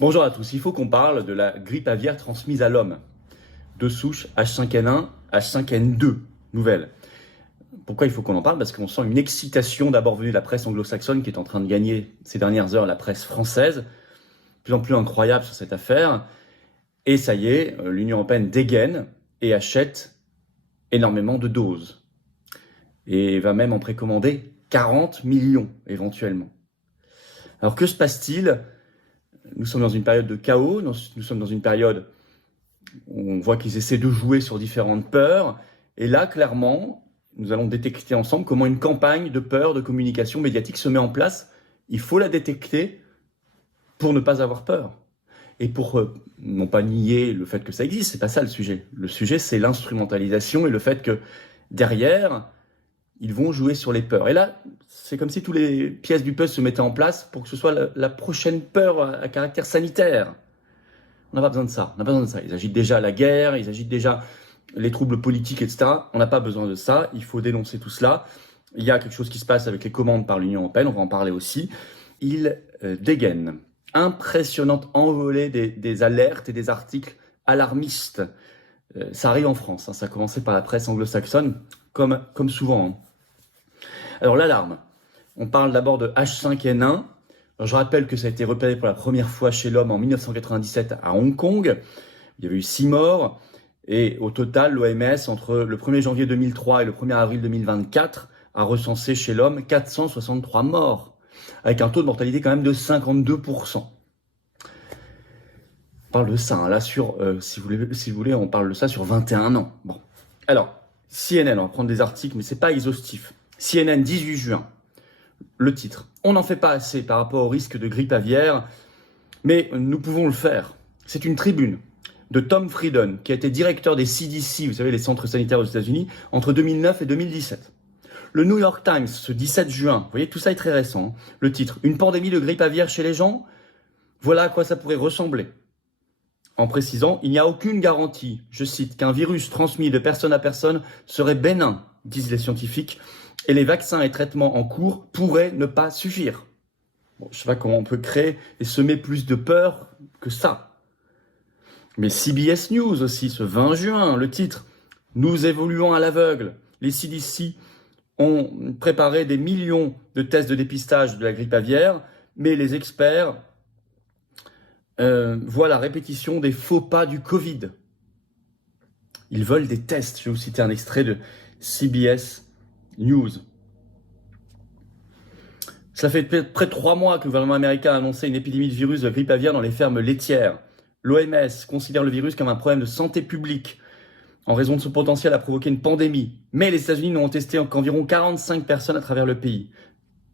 Bonjour à tous, il faut qu'on parle de la grippe aviaire transmise à l'homme. Deux souches, H5N1, H5N2, nouvelles. Pourquoi il faut qu'on en parle? Parce qu'on sent une excitation d'abord venue de la presse anglo-saxonne qui est en train de gagner ces dernières heures la presse française. De plus en plus incroyable sur cette affaire. Et ça y est, l'Union européenne dégaine et achète énormément de doses. Et va même en précommander 40 millions éventuellement. Alors que se passe-t-il? Nous sommes dans une période de chaos, nous sommes dans une période où on voit qu'ils essaient de jouer sur différentes peurs. Et là, clairement, nous allons détecter ensemble comment une campagne de peur, de communication médiatique se met en place. Il faut la détecter pour ne pas avoir peur. Et pour non pas nier le fait que ça existe, c'est pas ça le sujet. Le sujet, c'est l'instrumentalisation et le fait que derrière, ils vont jouer sur les peurs. Et là, c'est comme si toutes les pièces du puzzle se mettaient en place pour que ce soit la prochaine peur à caractère sanitaire. On n'a pas besoin de ça. On n'a pas besoin de ça. Ils agitent déjà la guerre, ils agitent déjà les troubles politiques, etc. On n'a pas besoin de ça. Il faut dénoncer tout cela. Il y a quelque chose qui se passe avec les commandes par l'Union européenne. On va en parler aussi. Ils dégainent. Impressionnante envolée des alertes et des articles alarmistes. Ça arrive en France. Hein. Ça a commencé par la presse anglo-saxonne, comme souvent. Hein. Alors l'alarme, on parle d'abord de H5N1. Alors, je rappelle que ça a été repéré pour la première fois chez l'homme en 1997 à Hong Kong. Il y avait eu 6 morts et au total, l'OMS, entre le 1er janvier 2003 et le 1er avril 2024, a recensé chez l'homme 463 morts, avec un taux de mortalité quand même de 52%. On parle de ça, hein, là, si vous voulez, on parle de ça sur 21 ans. Bon. Alors, CNN, on va prendre des articles, mais c'est pas exhaustif. CNN, 18 juin, le titre. On n'en fait pas assez par rapport au risque de grippe aviaire, mais nous pouvons le faire. C'est une tribune de Tom Frieden, qui a été directeur des CDC, vous savez, les centres sanitaires aux États-Unis, entre 2009 et 2017. Le New York Times, ce 17 juin, vous voyez, tout ça est très récent. Hein. Le titre, une pandémie de grippe aviaire chez les gens, voilà à quoi ça pourrait ressembler. En précisant, il n'y a aucune garantie, je cite, qu'un virus transmis de personne à personne serait bénin, disent les scientifiques, et les vaccins et traitements en cours pourraient ne pas suffire. Bon, je ne sais pas comment on peut créer et semer plus de peur que ça. Mais CBS News aussi, ce 20 juin, le titre « Nous évoluons à l'aveugle ». Les CDC ont préparé des millions de tests de dépistage de la grippe aviaire, mais les experts voient la répétition des faux pas du Covid. Ils veulent des tests. Je vais vous citer un extrait de CBS News. Cela fait près de 3 mois que le gouvernement américain a annoncé une épidémie de virus de grippe aviaire dans les fermes laitières. L'OMS considère le virus comme un problème de santé publique en raison de son potentiel à provoquer une pandémie. Mais les États-Unis n'ont testé qu'environ 45 personnes à travers le pays.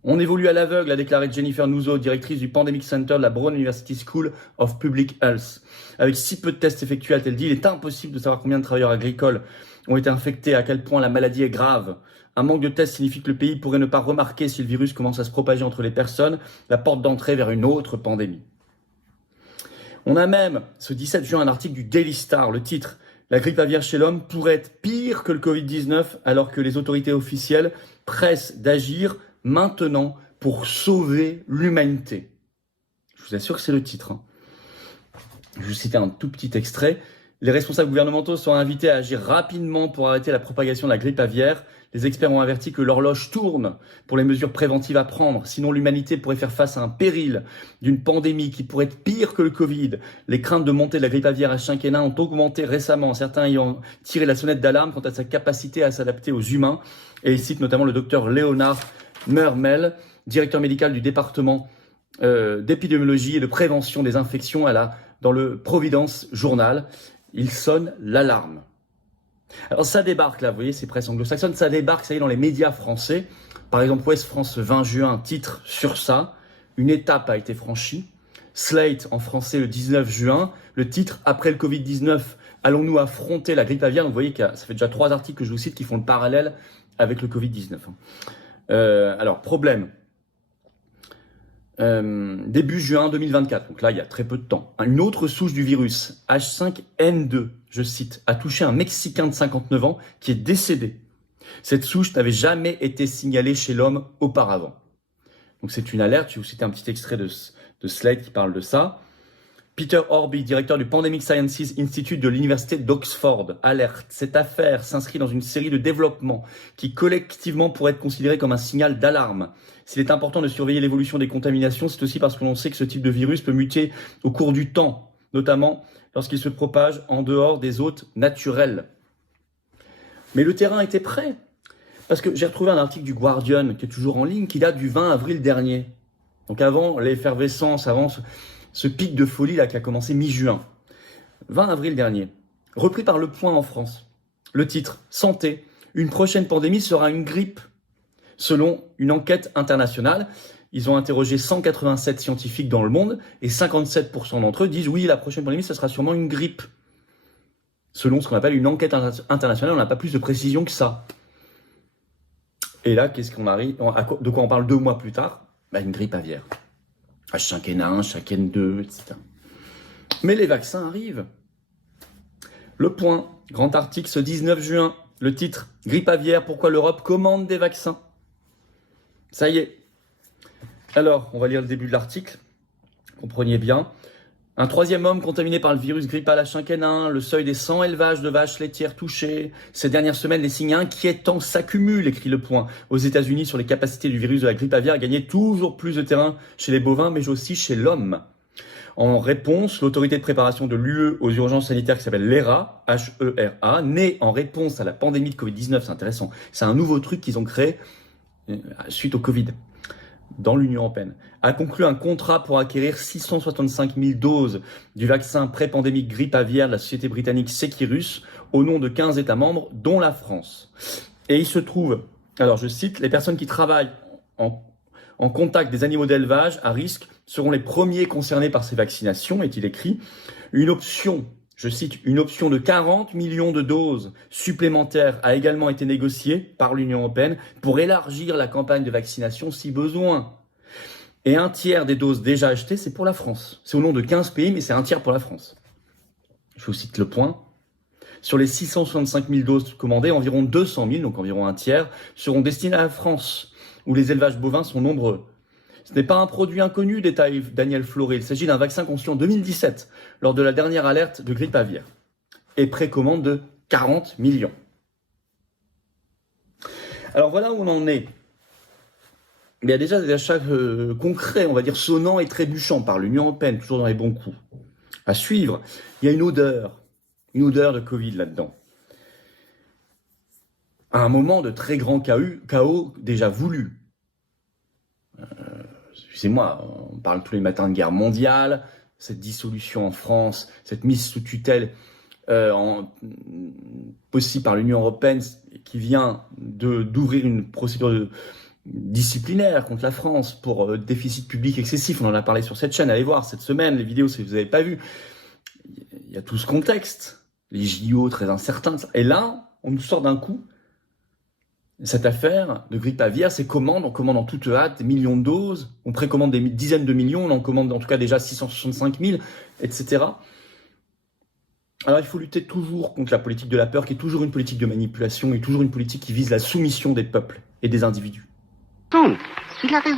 On évolue à l'aveugle, a déclaré Jennifer Nuzzo, directrice du Pandemic Center de la Brown University School of Public Health. Avec si peu de tests effectués, a-t-elle dit, il est impossible de savoir combien de travailleurs agricoles ont été infectés, à quel point la maladie est grave. Un manque de tests signifie que le pays pourrait ne pas remarquer si le virus commence à se propager entre les personnes, la porte d'entrée vers une autre pandémie. On a même, ce 17 juin, un article du Daily Star, le titre « La grippe aviaire chez l'homme pourrait être pire que le Covid-19 alors que les autorités officielles pressent d'agir maintenant pour sauver l'humanité ». Je vous assure que c'est le titre. Hein. Je vais vous citer un tout petit extrait. Les responsables gouvernementaux sont invités à agir rapidement pour arrêter la propagation de la grippe aviaire. Les experts ont averti que l'horloge tourne pour les mesures préventives à prendre. Sinon, l'humanité pourrait faire face à un péril d'une pandémie qui pourrait être pire que le Covid. Les craintes de montée de la grippe aviaire H5N1 ont augmenté récemment, certains ayant tiré la sonnette d'alarme quant à sa capacité à s'adapter aux humains. Et ils citent notamment le docteur Leonard Mermel, directeur médical du département d'épidémiologie et de prévention des infections dans le Providence Journal. Il sonne l'alarme. Alors ça débarque là, vous voyez, c'est presse anglo-saxonne, ça débarque, ça y est, dans les médias français. Par exemple, Ouest France 20 juin, titre sur ça, une étape a été franchie. Slate en français le 19 juin, le titre, après le Covid-19, allons-nous affronter la grippe aviaire? Donc vous voyez que ça fait déjà 3 articles que je vous cite qui font le parallèle avec le Covid-19. Alors, problème. Début juin 2024, donc là il y a très peu de temps, une autre souche du virus, H5N2, je cite, a touché un Mexicain de 59 ans qui est décédé. Cette souche n'avait jamais été signalée chez l'homme auparavant. Donc c'est une alerte, je vais vous citer un petit extrait de Slate qui parle de ça. Peter Orby, directeur du Pandemic Sciences Institute de l'Université d'Oxford, alerte. Cette affaire s'inscrit dans une série de développements qui collectivement pourraient être considérés comme un signal d'alarme. S'il est important de surveiller l'évolution des contaminations, c'est aussi parce que l'on sait que ce type de virus peut muter au cours du temps, notamment lorsqu'il se propage en dehors des hôtes naturels. Mais le terrain était prêt. Parce que j'ai retrouvé un article du Guardian, qui est toujours en ligne, qui date du 20 avril dernier. Donc avant l'effervescence, avant ce pic de folie là qui a commencé mi-juin. 20 avril dernier. Repris par Le Point en France. Le titre, Santé, une prochaine pandémie sera une grippe. Selon une enquête internationale, ils ont interrogé 187 scientifiques dans le monde et 57% d'entre eux disent oui, la prochaine pandémie, ce sera sûrement une grippe. Selon ce qu'on appelle une enquête internationale, on n'a pas plus de précision que ça. Et là, qu'est-ce qu'on arrive, de quoi on parle 2 mois plus tard? Une grippe aviaire. H5N1, H5N2, etc. Mais les vaccins arrivent. Le Point, grand article ce 19 juin. Le titre, grippe aviaire, pourquoi l'Europe commande des vaccins? Ça y est. Alors, on va lire le début de l'article. Comprenez bien. Un 3e homme contaminé par le virus grippal H5N1, le seuil des 100 élevages de vaches laitières touchés. Ces dernières semaines, les signes inquiétants s'accumulent, écrit Le Point. Aux États-Unis, sur les capacités du virus de la grippe aviaire à gagner toujours plus de terrain chez les bovins, mais aussi chez l'homme. En réponse, l'autorité de préparation de l'UE aux urgences sanitaires qui s'appelle l'ERA, H-E-R-A, née en réponse à la pandémie de Covid-19, c'est intéressant. C'est un nouveau truc qu'ils ont créé suite au Covid. Dans l'Union européenne, a conclu un contrat pour acquérir 665 000 doses du vaccin pré-pandémique grippe aviaire de la société britannique Seqirus au nom de 15 États membres, dont la France. Et il se trouve, alors je cite, les personnes qui travaillent en contact des animaux d'élevage à risque seront les premiers concernés par ces vaccinations, est-il écrit. Une option, je cite, une option de 40 millions de doses supplémentaires a également été négociée par l'Union européenne pour élargir la campagne de vaccination si besoin. Et un tiers des doses déjà achetées, c'est pour la France. C'est au nom de 15 pays, mais c'est un tiers pour la France. Je vous cite Le Point. Sur les 665 000 doses commandées, environ 200 000, donc environ un tiers, seront destinées à la France, où les élevages bovins sont nombreux. Ce n'est pas un produit inconnu, détaille Daniel Floré. Il s'agit d'un vaccin conçu en 2017, lors de la dernière alerte de grippe aviaire. Et précommande de 40 millions. Alors voilà où on en est. Il y a déjà des achats concrets, on va dire sonnants et trébuchants par l'Union européenne, toujours dans les bons coups. À suivre, il y a une odeur de Covid là-dedans. À un moment de très grand chaos déjà voulu. Excusez-moi, on parle tous les matins de guerre mondiale, cette dissolution en France, cette mise sous tutelle possible par l'Union européenne qui vient d'ouvrir une procédure disciplinaire contre la France pour déficit public excessif. On en a parlé sur cette chaîne, allez voir cette semaine les vidéos si vous n'avez pas vu. Il y a tout ce contexte, les JO très incertains. Et là, on nous sort d'un coup cette affaire de grippe aviaire, on commande en toute hâte des millions de doses, on précommande des dizaines de millions, on en commande en tout cas déjà 665 000, etc. Alors il faut lutter toujours contre la politique de la peur, qui est toujours une politique de manipulation, et toujours une politique qui vise la soumission des peuples et des individus. Il a raison.